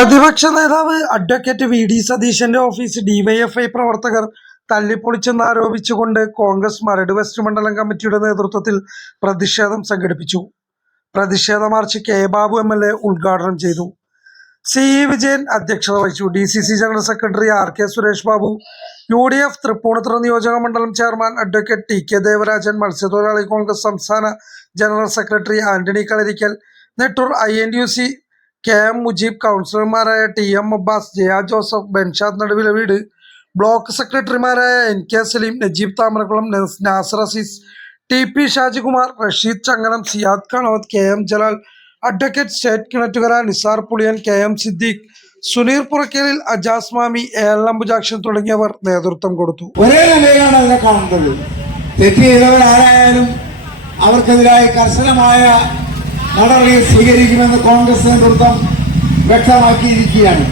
പ്രതിപക്ഷ നേതാവ് advocate V D സതീശന്റെ ഓഫീസ് ഡിവൈഎഫ്ഐ പ്രവർത്തകർ തല്ലിപ്പൊളിച്ചെന്ന് ആരോപിച്ചുകൊണ്ട് കോൺഗ്രസ് മരട് വെസ്റ്റ് മണ്ഡലം കമ്മിറ്റിയുടെ നേതൃത്വത്തിൽ പ്രതിഷേധം സംഘടിപ്പിച്ചു. പ്രതിഷേധ march K Babu M L A ഉദ്ഘാടനം ചെയ്തു. സി ഇ വിജയൻ അധ്യക്ഷത വഹിച്ചു. D C C general secretary R K Suresh Babu U D F Thrippunithura നിയോജക മണ്ഡലം chairman advocate T K Devarajan മത്സ്യത്തൊഴിലാളി കോൺഗ്രസ് സംസ്ഥാന general secretary Antony Kalarikkal Nettoor I N U C K M Mujeeb കൗൺസിലർമാരായ T M Abbas Jaya Joseph Benshad നടുവിലെ വീട് block സെക്രട്ടറിമാരായ N K Saleem Najeeb Thamarakulam ness Nasar Azeez T P Shajikumar Rasheed Changanam Siyad Kanavath K M Jalal advocate state Kinattukara Nisar Puliyan K M Siddique Suneer പുറക്കേലിൽ Ajas Mami A L Ambujakshan തുടങ്ങിയവർ നേതൃത്വം കൊടുത്തു. ഒരേ നിലയിലാണ് അതിനെ കാണുന്നത്. തെറ്റ് ചെയ്തവർ ആരായാലും അവർക്കെതിരായി കർശനമായ നടപടി സ്വീകരിക്കുമെന്ന് കോൺഗ്രസ് നേതൃത്വം വ്യക്തമാക്കിയിരിക്കുകയാണ്.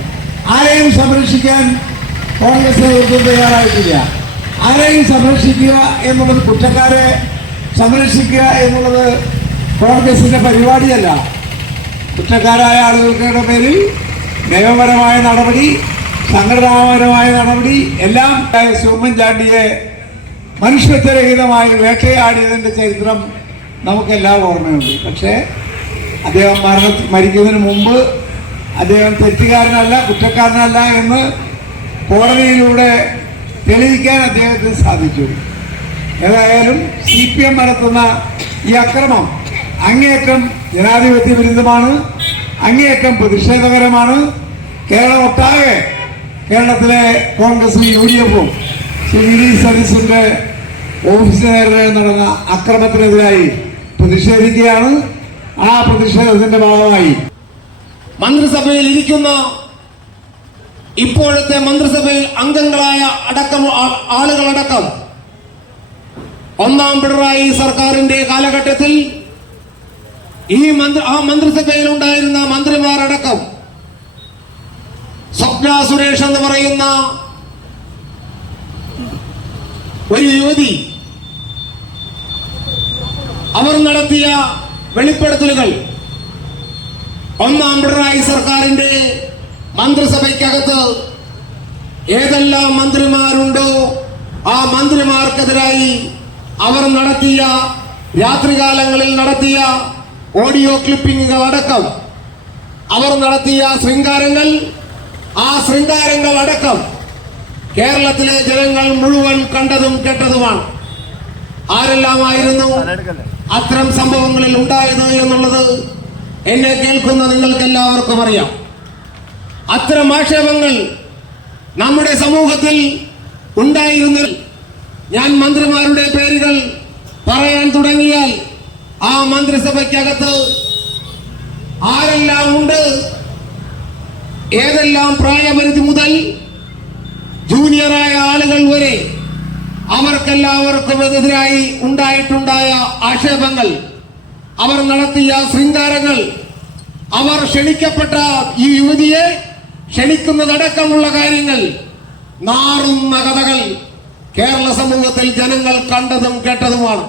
ആരെയും സംരക്ഷിക്കാൻ കോൺഗ്രസ് നേതൃത്വം തയ്യാറായിട്ടില്ല. ആരെയും സംരക്ഷിക്കുക എന്നുള്ളത് കുറ്റക്കാരെ സംരക്ഷിക്കുക എന്നുള്ളത് കോൺഗ്രസിന്റെ പരിപാടിയല്ല. കുറ്റക്കാരായ ആളുകളുടെ പേരിൽ നിയമപരമായ നടപടി സംഘടനാപരമായ നടപടി എല്ലാം ഉമ്മൻചാണ്ടിയെ മനുഷ്യത്വരഹിതമായി വേട്ടയാടിയതിന്റെ ചരിത്രം നമുക്കെല്ലാം ഓർമ്മയുണ്ട്. പക്ഷേ അദ്ദേഹം മരണ മരിക്കുന്നതിന് മുമ്പ് അദ്ദേഹം തെറ്റുകാരനല്ല കുറ്റക്കാരനല്ല എന്ന് കോടതിയിലൂടെ തെളിയിക്കാൻ അദ്ദേഹത്തിന് സാധിച്ചു. ഏതായാലും സി പി എം നടത്തുന്ന ഈ അക്രമം അങ്ങേയറ്റം ജനാധിപത്യ വിരുദ്ധമാണ് അങ്ങേയറ്റം പ്രതിഷേധകരമാണ്. കേരളം ഒട്ടാകെ കേരളത്തിലെ കോൺഗ്രസും യു ഡി എഫും ശ്രീ വി ഡി സതീശന്റെ നടന്ന അക്രമത്തിനെതിരായി പ്രതിഷേധിക്കുകയാണ്. ആ പ്രതിഷേധത്തിന്റെ ഭാഗമായി. മന്ത്രിസഭയിൽ ഇരിക്കുന്ന ഇപ്പോഴത്തെ മന്ത്രിസഭയിൽ അംഗങ്ങളായ അടക്കം ആളുകളടക്കം ഒന്നാം പിണറായി സർക്കാരിന്റെ കാലഘട്ടത്തിൽ ഈ മന്ത്രി ആ മന്ത്രിസഭയിൽ ഉണ്ടായിരുന്ന മന്ത്രിമാരടക്കം സ്വപ്ന സുരേഷ് എന്ന് പറയുന്ന ഒരു യുവതി അവർ നടത്തിയ വെളിപ്പെടുത്തലുകൾ. ഒന്നാം പിണറായി സർക്കാരിന്റെ മന്ത്രിസഭയ്ക്കകത്ത് ഏതെല്ലാം മന്ത്രിമാരുണ്ടോ ആ മന്ത്രിമാർക്കെതിരായി അവർ നടത്തിയ രാത്രികാലങ്ങളിൽ നടത്തിയ ഓഡിയോ ക്ലിപ്പിങ്ങുകൾ അടക്കം അവർ നടത്തിയ ശൃംഗാരങ്ങൾ ആ ശൃംഗാരങ്ങൾ അടക്കം കേരളത്തിലെ ജനങ്ങൾ മുഴുവൻ കണ്ടതും കേട്ടതുമാണ്. ആരെല്ലാമായിരുന്നു അത്തരം സംഭവങ്ങളിൽ ഉണ്ടായത് എന്നുള്ളത് എന്നെ കേൾക്കുന്ന നിങ്ങൾക്ക് എല്ലാവർക്കും അറിയാം. അത്തരം ആക്ഷേപങ്ങൾ നമ്മുടെ സമൂഹത്തിൽ ഉണ്ടായിരുന്ന ഞാൻ മന്ത്രിമാരുടെ പേരുകൾ പറയാൻ തുടങ്ങിയാൽ ആ മന്ത്രിസഭയ്ക്കകത്ത് ആരെല്ലാം ഉണ്ട്? ഏതെല്ലാം പ്രായപരിധി മുതൽ ജൂനിയറായ ആളുകൾ വരെ അവർക്കെല്ലാവർക്കും എതിരായി ഉണ്ടായിട്ടുണ്ടായ ആക്ഷേപങ്ങൾ അവർ നടത്തിയ ശൃംഗാരങ്ങൾ അവർ ക്ഷണിക്കപ്പെട്ട ഈ യുവതിയെ ക്ഷണിക്കുന്നതടക്കമുള്ള കാര്യങ്ങൾ നാറുന്ന കഥകൾ കേരള സമൂഹത്തിൽ ജനങ്ങൾ കണ്ടതും കേട്ടതുമാണ്.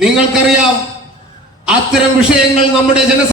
നിങ്ങൾക്കറിയാം അത്തരം വിഷയങ്ങൾ നമ്മുടെ ജന